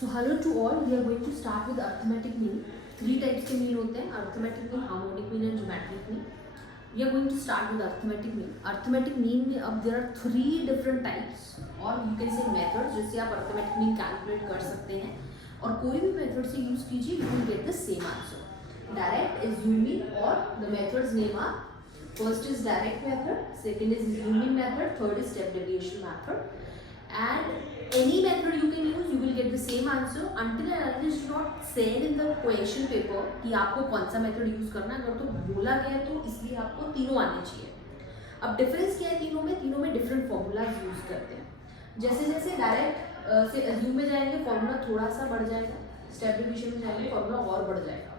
So hello to all. We are going to start with arithmetic mean. Three types के mean होते हैं: arithmetic mean, harmonic mean and geometric mean. We are going to start with arithmetic mean. Arithmetic mean में अब there are three different types or you can say methods जिससे आप arithmetic mean calculate कर सकते हैं और कोई भी method से use कीजिए you will get the same answer. Direct, assuming or the methods name are first is direct method, second is assuming method, third is step deviation method. And any method you can use, you will get the same answer until and unless you not said in the question paper कि आपको कौन सा method use करना है. अगर तो बोला गया है तो इसलिए आपको तीनों आने चाहिए. अब डिफरेंस क्या है तीनों में डिफरेंट फॉर्मूलाज यूज करते हैं. जैसे जैसे डायरेक्ट से assume में जाएंगे फॉर्मूला थोड़ा सा बढ़ जाएगा, स्टेप डिवीजन में जाएंगे फॉर्मूला और बढ़ जाएगा.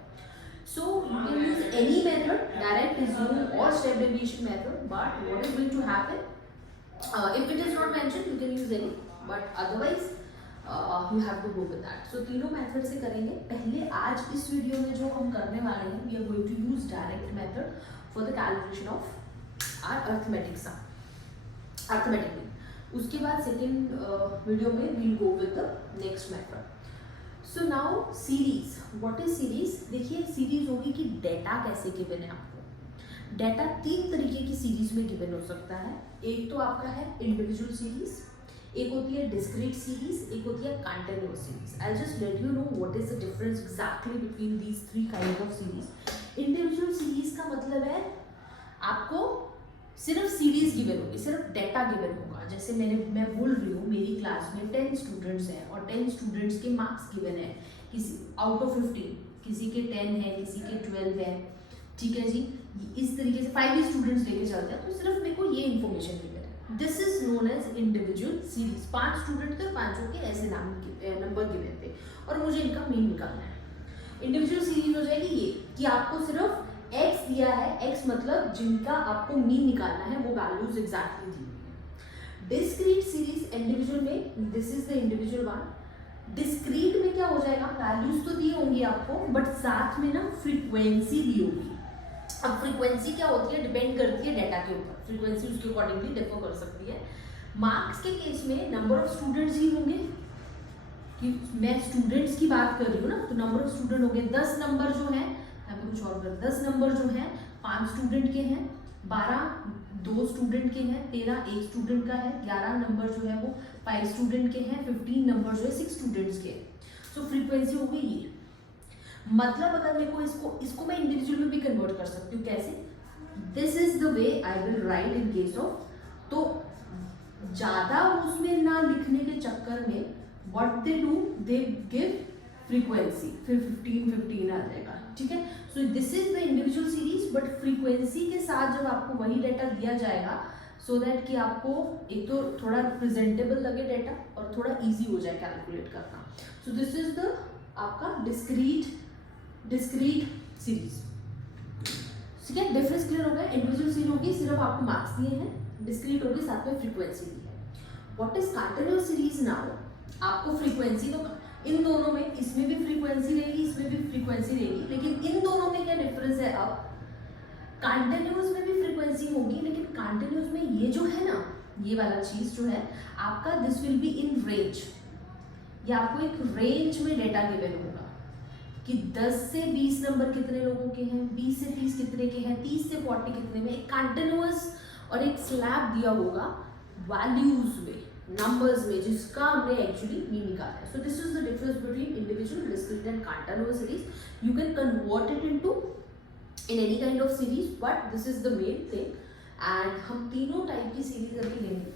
So you can use any method, direct, assume or step deviation method, but what is going to happen? If it is not mentioned, you can use any, but otherwise you have to go with that. So तीनों method से करेंगे. पहले आज इस video में जो हम करने वाले हैं, we are going to use direct method for the calculation of our arithmetic sum, arithmetic mean. उसके बाद सेकेंड वीडियो में we'll go with the next method. So now series. What is series? देखिए सीरीज होगी कि data कैसे given है आपको. Data तीन तरीके की सीरीज में गिवन हो सकता है. एक तो आपका है इंडिविजुअल सीरीज, एक होती है डिस्क्रीट सीरीज, एक होती है continuous series. I just let you know what is the difference exactly between these three kind of series. Individual series का मतलब है आपको सिर्फ सीरीज गिवन होगी, सिर्फ डेटा गिवन होगा. जैसे मैं बोल रही हूँ मेरी क्लास में 10 स्टूडेंट्स हैं और 10 स्टूडेंट्स के मार्क्स गिवन है, किसी आउट ऑफ 15, किसी के 10 है, किसी के 12 है. ठीक है जी, इस तरीके से 5 स्टूडेंट्स लेके चलते हैं तो सिर्फ मेरे को ये इन्फॉर्मेशन गिवन है. This is known as individual series. 5 student थे, पांचों के ऐसे नंबर गिवन थे और मुझे इनका मीन निकालना है. इंडिविजुअल सीरीज हो जाएगी ये कि आपको सिर्फ x दिया है, x मतलब जिनका आपको मीन निकालना है वो वैल्यूज एग्जैक्टली दी हुई है. डिस्क्रीट सीरीज इंडिविजुअल में, this is the individual one. Discrete में क्या हो जाएगा, वैल्यूज तो दी होंगी आपको बट साथ में ना फ्रीक्वेंसी दी होगी. अब फ्रीक्वेंसी क्या होती है, डिपेंड करती है डेटा के ऊपर. फ्रीक्वेंसी उसके अकॉर्डिंगली डिफर कर सकती है. मार्क्स के केस में नंबर ऑफ स्टूडेंट्स ही होंगे, कि मैं स्टूडेंट्स की बात कर रही हूँ ना, तो नंबर ऑफ स्टूडेंट होंगे. 10 नंबर जो है, कुछ और 10 नंबर जो है 5 स्टूडेंट के हैं, 12 2 स्टूडेंट के हैं, 13 1 स्टूडेंट का है, 11 नंबर जो है वो 5 स्टूडेंट के हैं, 15 नंबर जो है 6 स्टूडेंट्स के हैं. सो फ्रीक्वेंसी हो गई ये. मतलब अगर मेरे को इसको मैं इंडिविजुअल में भी कन्वर्ट कर सकती हूँ. कैसे? This is the way I will write in case of. तो ज्यादा उसमें ना लिखने के चक्कर में what they do, they give frequency, फिर 15 आ जाएगा. ठीक है. सो this is the individual series but frequency के साथ जब आपको वही डेटा दिया जाएगा सो दैट कि आपको एक तो थोड़ा रिप्रेजेंटेबल लगे डेटा और थोड़ा इजी हो जाए कैलकुलेट करना. सो दिस इज द आपका डिस्क्रीट सीरीज. ठीक है, डिफरेंस क्लियर हो गया. इंडिविजुअल सीरीज होगी सिर्फ आपको मार्क्स दिए हैं, डिस्क्रीट होगी साथ में फ्रीक्वेंसी दी है. What is continuous series now, आपको फ्रीक्वेंसी तो इन दोनों में, इसमें भी फ्रीक्वेंसी रहेगी, इसमें भी फ्रीक्वेंसी रहेगी, लेकिन इन दोनों में क्या डिफरेंस है. अब कंटिन्यूअस में भी फ्रीक्वेंसी होगी लेकिन कंटिन्यूअस में ये जो है ना, ये वाला चीज जो है आपका, this will be in range. ये आपको एक रेंज में डेटा गिवन होगा कि 10 से 20 नंबर कितने लोगों के हैं, 20 से 30 कितने के हैं, 30 से 40 कितने में. एक कंटिन्यूअस और एक स्लैब दिया होगा वैल्यूज में, नंबर्स में, जिसका हमने एक्चुअली मीन निकाला है. सो this is the difference between individual, discrete and continuous series. You can convert it into in any kind of series but this is the main thing. And हम तीनों type की series अभी लेंगे,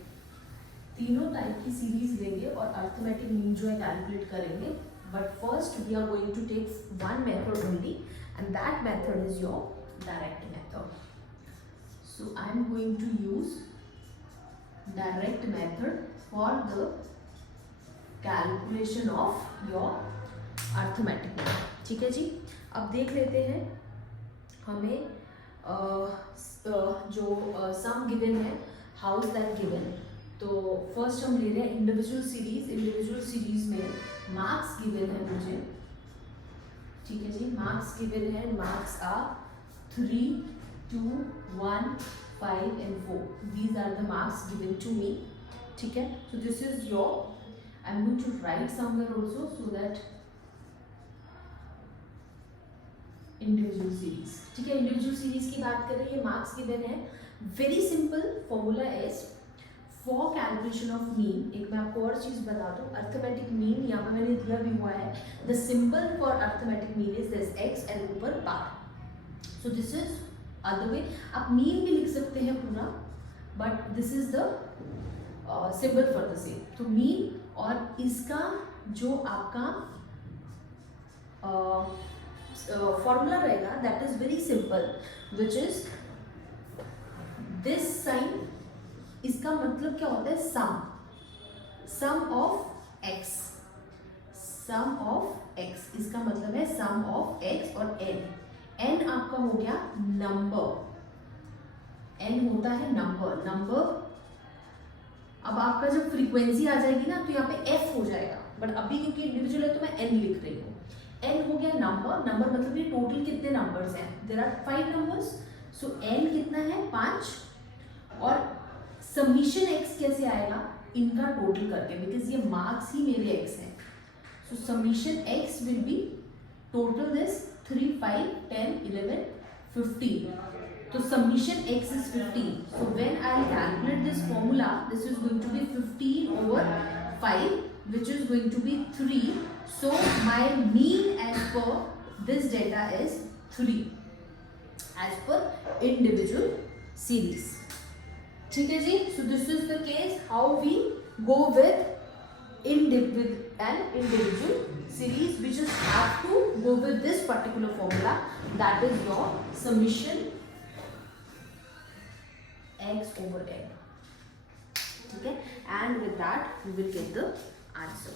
तीनों type की series लेंगे और arithmetic mean जो है कैलकुलेट करेंगे. But first we are going to take one method only and that method is your direct method. So I am going to use direct method for the calculation of your arithmetic. ठीक है जी. अब देख लेते हैं हमें जो sum given है, how is that given. तो फर्स्ट हम ले रहे हैं इंडिविजुअल सीरीज. इंडिविजुअल सीरीज में मार्क्स गिवन है मुझे. ठीक है जी, मार्क्स गिवन है. Marks are 3, 2, 1, 5 and 4. These are the marks given to me. ठीक है. So this is your I'm going to write somewhere also so that individual series, ठीक है, इंडिविजुअल सीरीज की बात करें, ये मार्क्स गिवन है. Very simple formula is for calculation of mean. एक मैं आपको और चीज बता दूं, अर्थमेटिक मीन यहाँ पे मैंने दिया भी हुआ है. The symbol for arithmetic mean is this x and ऊपर bar. So this is other way. आप मीन भी लिख सकते हैं पूरा, but this is the symbol for the same. तो मीन और इसका जो आपका फॉर्मूला रहेगा that is very simple, which is this sign. इसका मतलब क्या होता है? Sum of x. Sum of x इसका मतलब है सम ऑफ एक्स और एन. एन आपका हो गया नंबर. एन होता है नंबर. अब आपका जब फ्रीक्वेंसी आ जाएगी ना तो यहाँ पे एफ हो जाएगा, बट अभी क्योंकि इंडिविजुअल है तो मैं एन लिख रही हूँ. एन हो गया नंबर मतलब ये टोटल कितने नंबर्स हैं? There are 5 numbers. So N कितना है? 5. और समीशन एक्स कैसे आएगा? इनका टोटल करके, बिकॉज ये मार्क्स ही मेरे एक्स हैं. So summation x will be total this 3, 5, 10, 11, 15. तो summation x is 15. So when I calculate this formula, this is going to be 15 over 5, which is going to be 3. So my mean as per this data is 3 as per individual series. ठीक है जी. So this is the case how we go with an individual series. We just have to go with this particular formula, that is your summation x over n. ठीक है, and with that we will get the answer.